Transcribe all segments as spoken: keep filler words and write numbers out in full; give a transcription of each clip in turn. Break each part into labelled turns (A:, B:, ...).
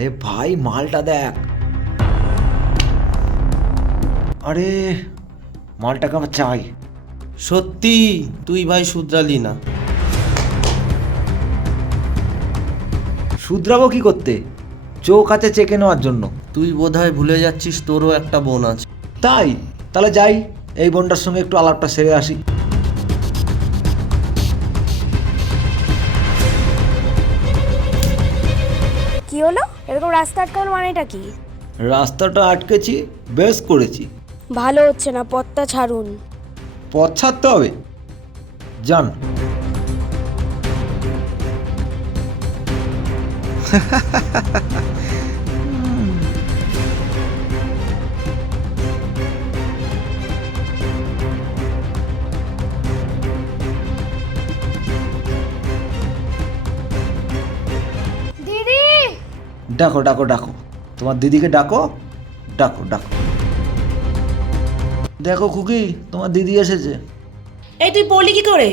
A: আরে ভাই মালটা দেখ, আরে মালটাকে আমার চাই।
B: সত্যি তুই ভাই শুধরালি না।
A: শুধরাবো কি করতে? চোখ আছে চেকে নেওয়ার জন্য।
B: তুই বোধহয় ভুলে যাচ্ছিস তোরও একটা বোন আছে।
A: তাই তাহলে যাই, এই বোনটার সঙ্গে একটু আলাপটা সেরে আসি।
C: কি হলো? এরকম রাস্তা আটকানোর মানেটা কি?
A: রাস্তাটা আটকেছি, বেশ করেছি।
C: ভালো হচ্ছে না, পথটা ছাড়ুন।
A: পথ ছাড়তে হবে, যান।
C: দিদি!
A: ডাকো ডাকো ডাকো, তোমার দিদিকে ডাকো, ডাকো ডাকো। দেখো খুকি, তোমার দিদি এসেছে।
D: এই তুই পড়লি কি করে?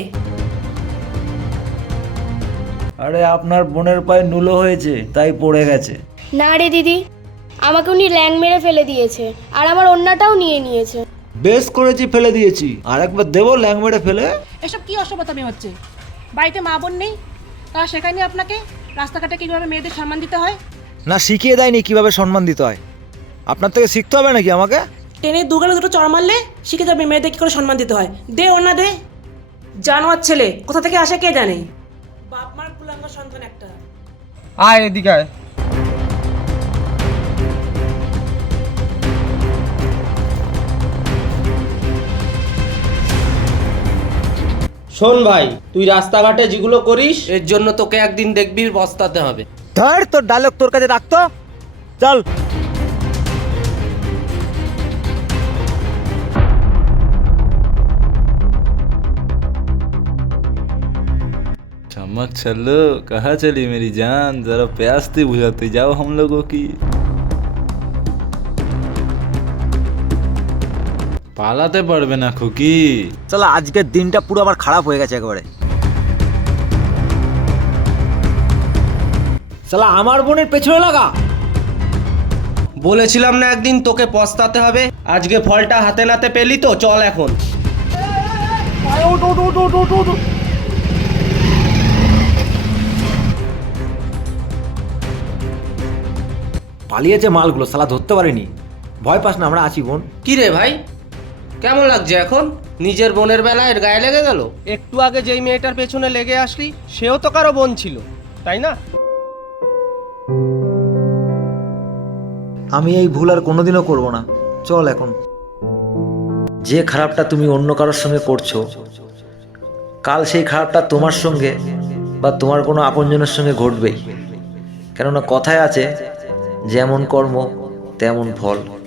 A: আরে আপনার বোনের পায়ে নুলো হয়েছে, তাই পড়ে গেছে।
C: না রে দিদি, আমাকে উনি ল্যাং মেরে ফেলে দিয়েছে, আর আমার অন্যটাও নিয়ে নিয়েছে।
A: বেশ করেছি, ফেলে দিয়েছি। আর একবার দেবো ল্যাং মেরে ফেলে।
D: এসব কি অসভ্যতামি হচ্ছে? বাড়িতে মা বোন নেই, তারা শেখায়নি আপনাকে রাস্তাঘাটে কীভাবে মেয়েদের সম্মান দিতে হয়?
A: না, শিখিয়ে দেয়নি কিভাবে সম্মান দিতে হয়। আপনার থেকে শিখতে হবে নাকি আমাকে?
D: টেনে দুগালে দুটো চড় মারলে শিখে যাবে মেয়েদের কী করে সম্মান দিতে হয়। দে ওর না দে, জানোয়ার ছেলে, কোথা থেকে আসে কে জানে। বাপ মার কুলাঙ্গ সন্তান একটা।
E: আয় এদিকে আয়।
B: শোন ভাই, তুই রাস্তাঘাটে যেগুলো করিস এর জন্য তোকে একদিন দেখবি পস্তাতে হবে।
A: ধর, তোর ডায়লগ তোর কাছে রাখতো, চল।
F: चमक चलो, कहाँ चली मेरी जान, जरा प्यास थी बुझाते जाओ हम लोगों की। পালাতে পারবে না খুকি।
A: চল, আজকের দিনটা পুরো আবার খারাপ হয়ে গেছে একেবারে। শালা আমার বোনের পেছনে লাগা।
B: বলেছিলাম না একদিন তোকে পস্তাতে হবে। আজকে ফলটা হাতে নাতে পেলি তো, চল এখন।
A: পালিয়েছে মালগুলো, শালা ধরতে পারিনি। ভয় পাস না, আমরা আছি বোন।
B: কি রে ভাই, কেমন লাগছে এখন? নিজের বোনের বেলায় এর গায়ে লেগে গেল। একটু আগে যেই মেয়েটার পেছনে লেগে আসলি সেও তো কারো বোন ছিল, তাই না?
A: আমি এই ভুল আর কোনোদিনও করব না। চল এখন। যে খারাপটা তুমি অন্য কারোর সঙ্গে করছো, কাল সেই খারাপটা তোমার সঙ্গে বা তোমার কোনো আপনজনের সঙ্গে ঘটবেই। কেননা কথায় আছে, যেমন কর্ম তেমন ফল।